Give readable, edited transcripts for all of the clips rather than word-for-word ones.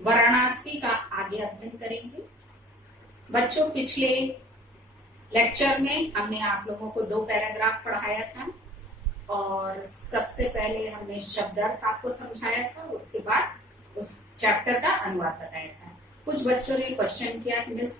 वाराणसी का आगे अध्ययन करेंगे। बच्चों, पिछले लेक्चर में हमने आप लोगों को 2 पैराग्राफ पढ़ाया था और सबसे पहले हमने शब्दार्थ आपको समझाया था, उसके बाद उस चैप्टर का अनुवाद बताया था। कुछ बच्चों ने क्वेश्चन किया कि मिस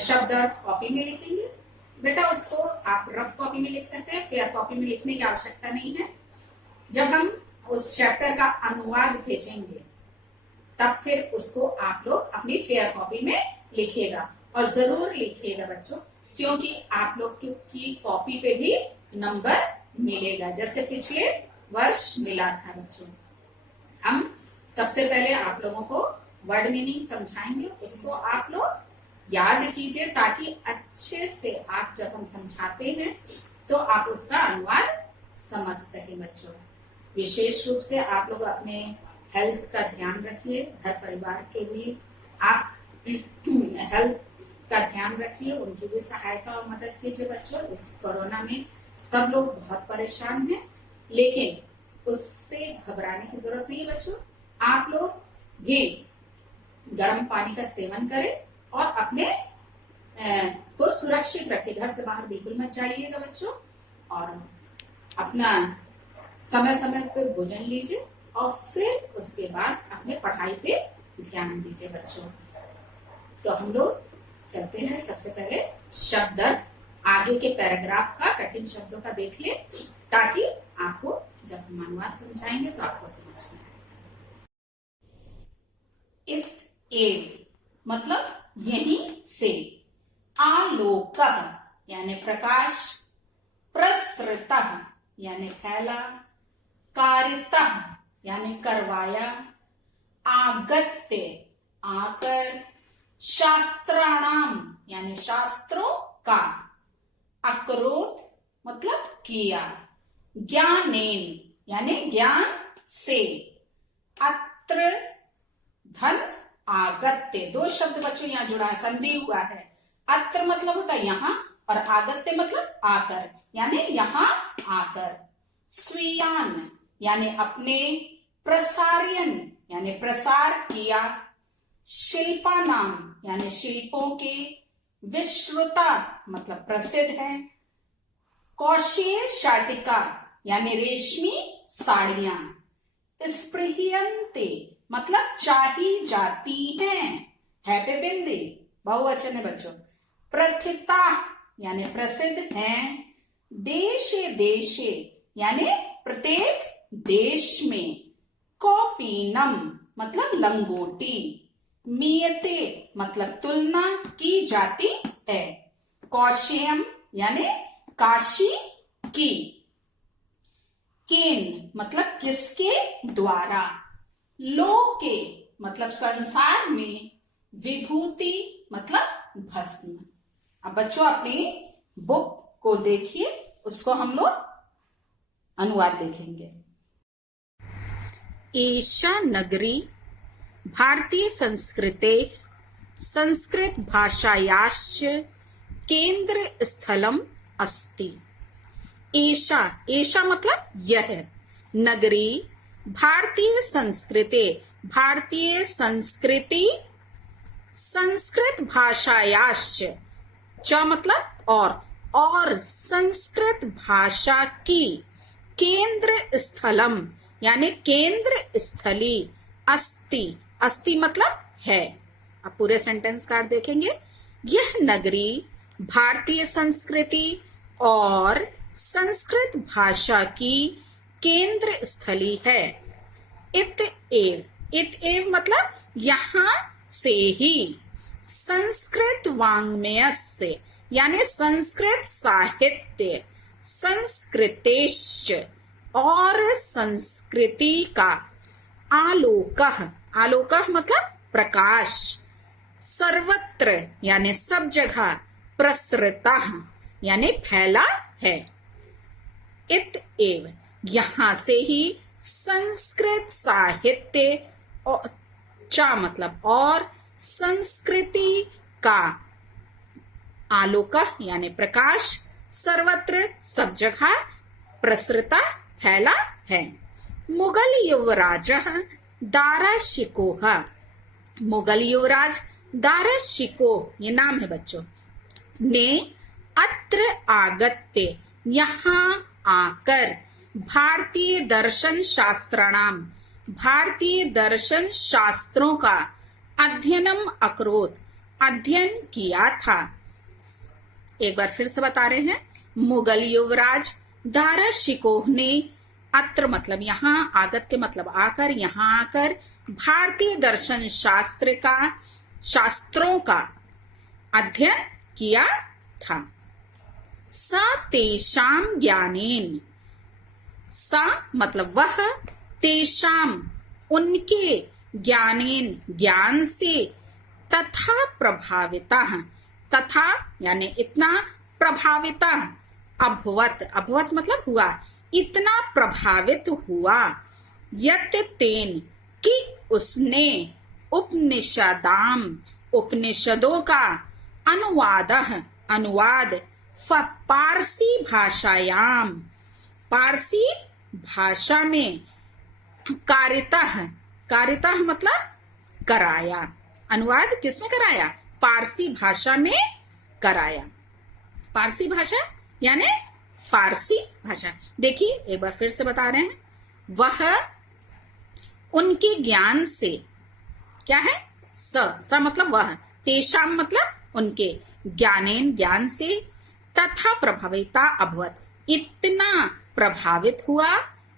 शब्दार्थ कॉपी में लिखेंगे। बेटा, उसको आप रफ कॉपी में लिख सकते हैं, फेयर कॉपी में लिखने की आवश्यकता नहीं है। जब हम उस चैप्टर का अनुवाद भेजेंगे तब फिर उसको आप लोग अपनी फेयर कॉपी में लिखिएगा, और जरूर लिखिएगा बच्चों, क्योंकि आप लोग की कॉपी पे भी नंबर मिलेगा, जैसे पिछले वर्ष मिला था। बच्चों, हम सबसे पहले आप लोगों को वर्ड मीनिंग समझाएंगे, उसको आप लोग याद कीजिए ताकि अच्छे से आप जब हम समझाते हैं तो आप उसका अनुवाद समझ सके। बच्चों, विशेष रूप से आप लोग अपने हेल्थ का ध्यान रखिए, घर परिवार के भी आप हेल्थ का ध्यान रखिए, उनकी भी सहायता और मदद कीजिए। बच्चों, इस कोरोना में सब लोग बहुत परेशान हैं, लेकिन उससे घबराने की जरूरत नहीं है। बच्चों, आप लोग भी गर्म पानी का सेवन करें और अपने को सुरक्षित रखें। घर से बाहर बिल्कुल मत जाइएगा बच्चों, और अपना समय समय पर भोजन लीजिए और फिर उसके बाद अपने पढ़ाई पे ध्यान दीजिए। बच्चों, तो हम लोग चलते हैं। सबसे पहले शब्दार्थ आगे के पैराग्राफ का कठिन शब्दों का देख ले, ताकि आपको जब हम अनुवाद समझाएंगे तो आपको समझ में आए। इत एव मतलब यहीं से, आलोक यानी प्रकाश, प्रसृत यानी फैला, कारित यानी करवाया, आगत्य आकर, शास्त्राणाम यानी शास्त्रों का, अकरोत मतलब किया, ज्ञानेन यानी ज्ञान से, अत्र धन आगत्य। 2 शब्द बच्चों यहाँ जुड़ा है, संधि हुआ है। अत्र मतलब होता है यहाँ, और आगत्य मतलब आकर, यानी यहाँ आकर। स्वीयान यानी अपने, प्रसार्यन यानी प्रसार किया, शिल्पा नाम यानी शिल्पों के, विश्रुता मतलब प्रसिद्ध है, कौशेय शाटिका यानी रेशमी साड़ियां, स्पृहयन्ते मतलब चाही जाती हैं, है पे बिंदी बहुवचन है बच्चों। प्रथिता यानी प्रसिद्ध हैं, देशे देशे यानी प्रत्येक देश में, कौपीनम मतलब लंगोटी, मीयते मतलब तुलना की जाती है, कौशेयम यानी काशी की, केन मतलब किसके द्वारा, लोके मतलब संसार में, विभूति मतलब भस्म। अब बच्चों, अपनी बुक को देखिए, उसको हम लोग अनुवाद देखेंगे। एषा नगरी भारतीय संस्कृते संस्कृत भाषायाश्च केंद्र स्थलम अस्ति। एषा, एषा मतलब यह, नगरी भारतीय संस्कृते, भारतीय संस्कृति, संस्कृत भाषायाश्च, च मतलब और संस्कृत भाषा की, केंद्र स्थलम यानी केंद्र स्थली, अस्ति, अस्ति मतलब है। अब पूरे सेंटेंस कार्ड देखेंगे। यह नगरी भारतीय संस्कृति और संस्कृत भाषा की केंद्र स्थली है। इत एव मतलब यहाँ से ही, संस्कृत वाङ्मय से यानी संस्कृत साहित्य, संस्कृतेश्च और संस्कृति का, आलोकः, आलोकः मतलब प्रकाश, सर्वत्र यानी सब जगह, प्रसृतः यानी फैला है। इत एव यहाँ से ही संस्कृत साहित्य, और चा मतलब और, संस्कृति का, आलोकः यानी प्रकाश, सर्वत्र सब जगह, प्रसृता फैला है। मुगल युवराजः दारा शिकोह मुगल युवराज दारा शिकोह, ये नाम है बच्चों, ने अत्र आगत्य, यहाँ आकर, भारतीय दर्शन शास्त्राणाम, भारतीय दर्शन शास्त्रों का अध्ययनम अकरोत, अध्ययन किया था। एक बार फिर से बता रहे हैं, मुगल युवराज दारा शिकोह ने, अत्र मतलब यहाँ, आगत के मतलब आकर, यहाँ आकर, भारतीय दर्शन शास्त्र का, शास्त्रों का अध्ययन किया था। स तेषाम ज्ञानेन, सा मतलब वह, तेषाम उनके, ज्ञानेन ज्ञान से, तथा प्रभाविता, तथा यानी इतना, प्रभाविता अभवत, अभवत मतलब हुआ, इतना प्रभावित हुआ, यत तेन कि उसने, उपनिषदाम उपनिषदों का, अनुवाद अनुवाद, पारसी भाषायाम पारसी भाषा में, कारितः कारितः मतलब कराया, अनुवाद किसमें कराया, पारसी भाषा में कराया। पारसी भाषा यानी फारसी भाषा। देखिए एक बार फिर से बता रहे हैं, वह उनके ज्ञान से, क्या है, स मतलब वह, तेषाम मतलब उनके, ज्ञानेन ज्ञान से, तथा प्रभाविता अभवत इतना प्रभावित हुआ,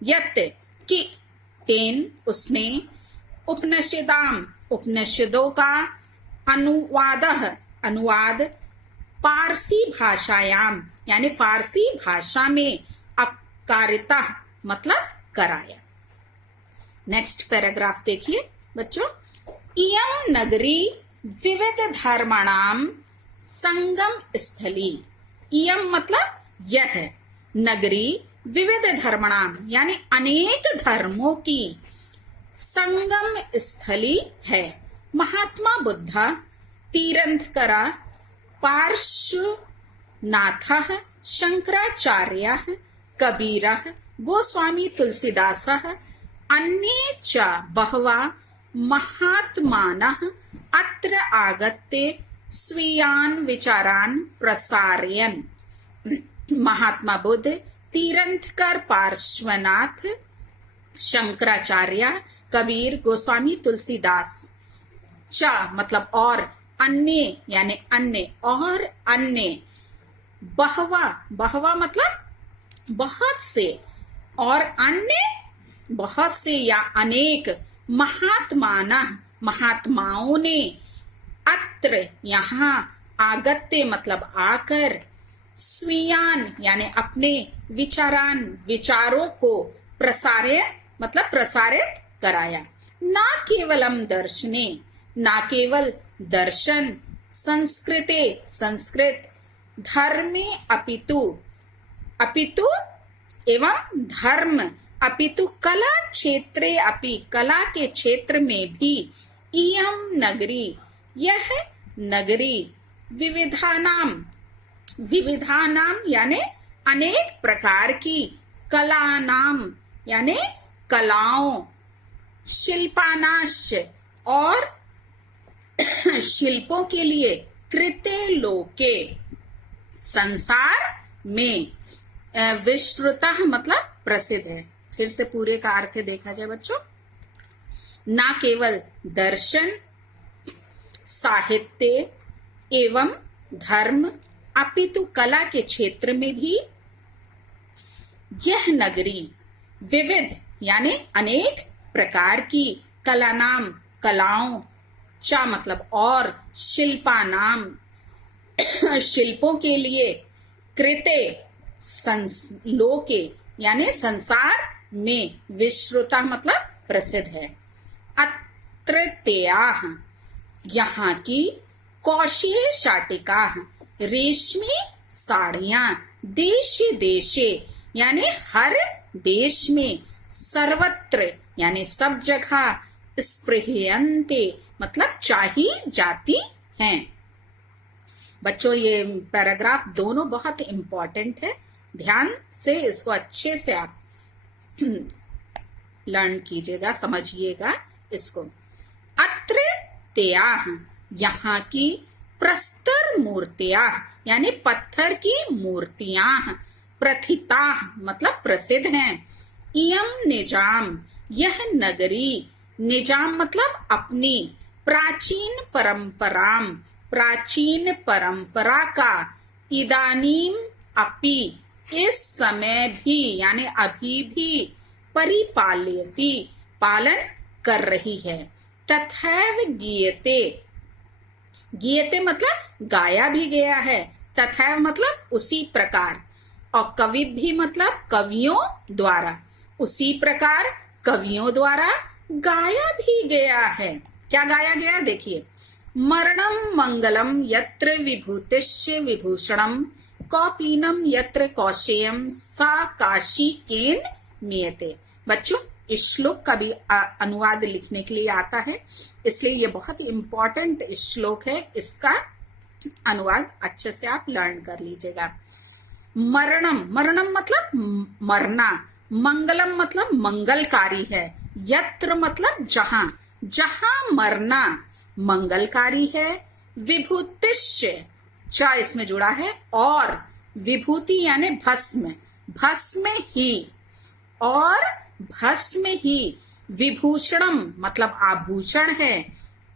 यत कि तेन उसने, उपनिषदाम उपनिषदों का, अनुवाद अनुवाद, पारसी भाषायाम यानी फारसी भाषा में, अकारिता मतलब कराया। नेक्स्ट पैराग्राफ देखिए बच्चों, इयम नगरी विविध धर्माणाम संगम स्थली, इयम मतलब यह, नगरी विविध धर्माणाम यानी अनेक धर्मों की, संगम स्थली है। महात्मा बुद्ध, तीर्थंकरा, पार्श्वनाथः, शंकराचार्यः, कबीरः, गोस्वामी तुलसीदासः, अन्ये च बहवः महात्मानः अत्र आगत्य स्वीयान् विचारान् प्रसारयन्। महात्मा बुद्ध, तीर्थंकर, पार्श्वनाथ, शंकराचार्य, कबीर, गोस्वामी तुलसीदास, च मतलब और, अन्य यानी अन्य, और अन्य, बहवा बहवा मतलब बहुत से, और अन्य बहुत से या अनेक, महात्माना महात्माओं ने, अत्र यहाँ, आगत्य मतलब आकर, स्वीयान यानी अपने, विचारान विचारों को, प्रसार्य मतलब प्रसारित कराया। ना केवलम दर्शने, ना केवल दर्शन, संस्कृते संस्कृत, धर्मे अपितु, अपितु एवं धर्म, अपितु कला क्षेत्रे अपि, कला के क्षेत्र में भी, इयम नगरी यह नगरी, विविधानाम विविधानाम यानी अनेक प्रकार की, कलानाम यानी कलाओं, शिल्पानाश्च और शिल्पों के लिए, कृते लोके संसार में, विश्रुता मतलब प्रसिद्ध है। फिर से पूरे का अर्थ देखा जाए बच्चों, ना केवल दर्शन, साहित्य एवं धर्म, अपितु कला के क्षेत्र में भी यह नगरी, विविध यानी अनेक प्रकार की, कला नाम कलाओं, चा मतलब और, शिल्पा नाम शिल्पों के लिए, कृते लोके यानी संसार में, विश्रुता मतलब प्रसिद्ध है। अत्रत्याः यहाँ की, कौशीय शाटिका रेशमी साड़ियां, देशे देशे यानी हर देश में, सर्वत्र यानी सब जगह, स्पृह्यन्ते मतलब चाही जाती हैं। बच्चों ये पैराग्राफ दोनों बहुत इंपॉर्टेंट है, ध्यान से इसको अच्छे से आप लर्न कीजिएगा, समझिएगा इसको। अत्र मूर्तियां, यहाँ की प्रस्तर मूर्तियां यानी पत्थर की मूर्तियां, प्रथिता मतलब प्रसिद्ध हैं। इयम निजाम, यह नगरी, निजाम मतलब अपनी, प्राचीन परंपराम, प्राचीन परंपरा का, इदानीम अपि इस समय भी यानी अभी भी, परिपालयति पालन कर रही है। तथैव गीयते, गीयते मतलब गाया भी गया है, तथैव मतलब उसी प्रकार, और कवि भी मतलब कवियों द्वारा, उसी प्रकार कवियों द्वारा गाया भी गया है। क्या गाया गया देखिए, मरणम मंगलम यत्र विभूतिश्च विभूषणम, कौपीनम यत्र कौशेयम सा काशी केन मीयते। बच्चों इस श्लोक का भी अनुवाद लिखने के लिए आता है, इसलिए ये बहुत इंपॉर्टेंट श्लोक है, इसका अनुवाद अच्छे से आप लर्न कर लीजिएगा। मरणम, मरणम मतलब मरना, मंगलम मतलब मंगलकारी है, यत्र मतलब जहां, जहां मरना मंगलकारी है, विभूतिश्च चा इसमें जुड़ा है, और विभूति यानी भस्म, भस्म ही, और भस्म ही, विभूषणम मतलब आभूषण है,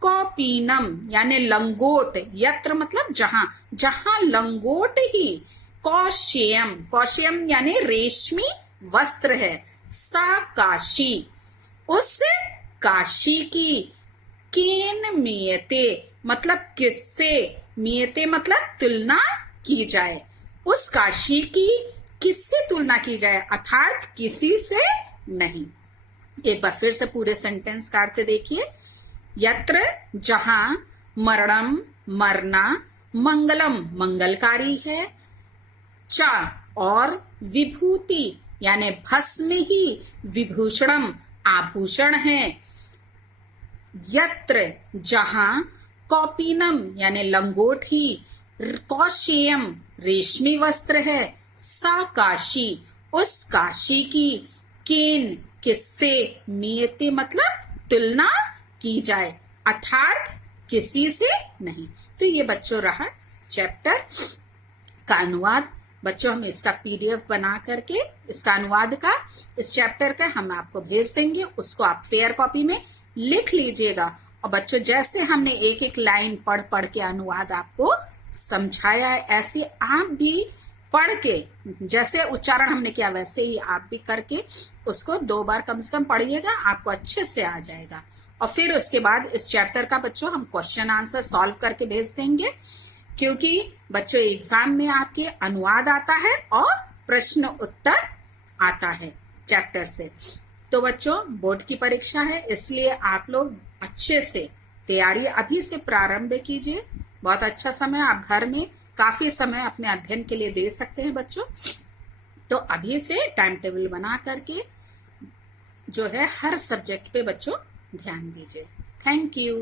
कौपीनम यानी लंगोट, यत्र मतलब जहां, जहां लंगोट ही, कौशेयम, कौशेयम यानी रेशमी वस्त्र है, सा काशी उस काशी की, केन मीयते मतलब किससे, मीयते मतलब तुलना की जाए, उस काशी की किससे तुलना की जाए अर्थात किसी से नहीं। एक बार फिर से पूरे सेंटेंस काटते देखिए, यत्र जहां, मरणम मरना, मंगलम मंगलकारी है, चा और विभूति यानी भस्म ही, विभूषणम आभूषण है, यत्र जहां, कौपीनम यानी लंगोट ही, कौशेयम रेशमी वस्त्र है, सा काशी उस काशी की, केन किससे, मीयते मतलब तुलना की जाए अर्थात किसी से नहीं। तो ये बच्चों रहा चैप्टर का अनुवाद। बच्चों हम इसका पीडीएफ बना करके इसका अनुवाद का, इस चैप्टर का हम आपको भेज देंगे, उसको आप फेयर कॉपी में लिख लीजिएगा। और बच्चों जैसे हमने एक एक लाइन पढ़ पढ़ के अनुवाद आपको समझाया है, ऐसे आप भी पढ़ के, जैसे उच्चारण हमने किया वैसे ही आप भी करके उसको 2 बार कम से कम पढ़िएगा, आपको अच्छे से आ जाएगा। और फिर उसके बाद इस चैप्टर का बच्चों हम क्वेश्चन आंसर सॉल्व करके भेज देंगे, क्योंकि बच्चों एग्जाम में आपके अनुवाद आता है और प्रश्न उत्तर आता है चैप्टर से। तो बच्चों बोर्ड की परीक्षा है, इसलिए आप लोग अच्छे से तैयारी अभी से प्रारंभ कीजिए। बहुत अच्छा समय, आप घर में काफी समय अपने अध्ययन के लिए दे सकते हैं बच्चों। तो अभी से टाइम टेबल बना करके जो है हर सब्जेक्ट पे बच्चों ध्यान दीजिए। Thank you.